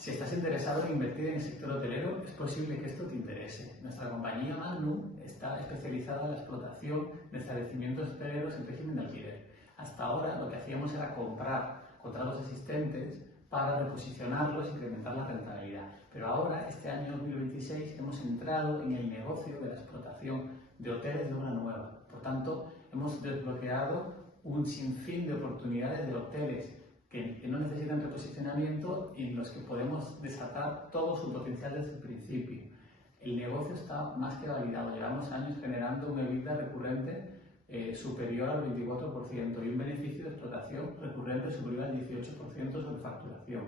Si estás interesado en invertir en el sector hotelero, es posible que esto te interese. Nuestra compañía Magnum está especializada en la explotación de establecimientos hoteleros en régimen de alquiler. Hasta ahora lo que hacíamos era comprar contratos existentes para reposicionarlos e incrementar la rentabilidad. Pero ahora, este año 2026, hemos entrado en el negocio de la explotación de hoteles de obra nueva. Por tanto, hemos desbloqueado un sinfín de oportunidades de hoteles que no necesitan reposicionamiento y en los que podemos desatar todo su potencial desde el principio. El negocio está más que validado. Llevamos años generando un EBITDA recurrente superior al 24% y un beneficio de explotación recurrente superior al 18% sobre facturación.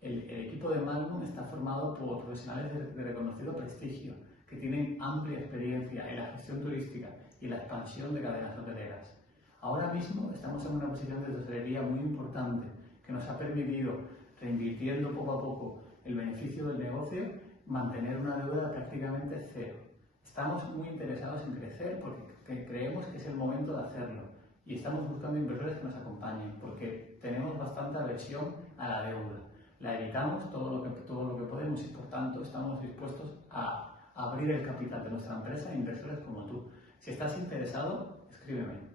El equipo de Magnum está formado por profesionales de reconocido prestigio que tienen amplia experiencia en la gestión turística y la expansión de cadenas hoteleras. Ahora mismo estamos en una posición de tesorería muy importante que nos ha permitido, reinvirtiendo poco a poco el beneficio del negocio, mantener una deuda prácticamente cero. Estamos muy interesados en crecer porque creemos que es el momento de hacerlo y estamos buscando inversores que nos acompañen porque tenemos bastante aversión a la deuda. La evitamos todo lo que podemos y por tanto estamos dispuestos a abrir el capital de nuestra empresa a inversores como tú. Si estás interesado, escríbeme.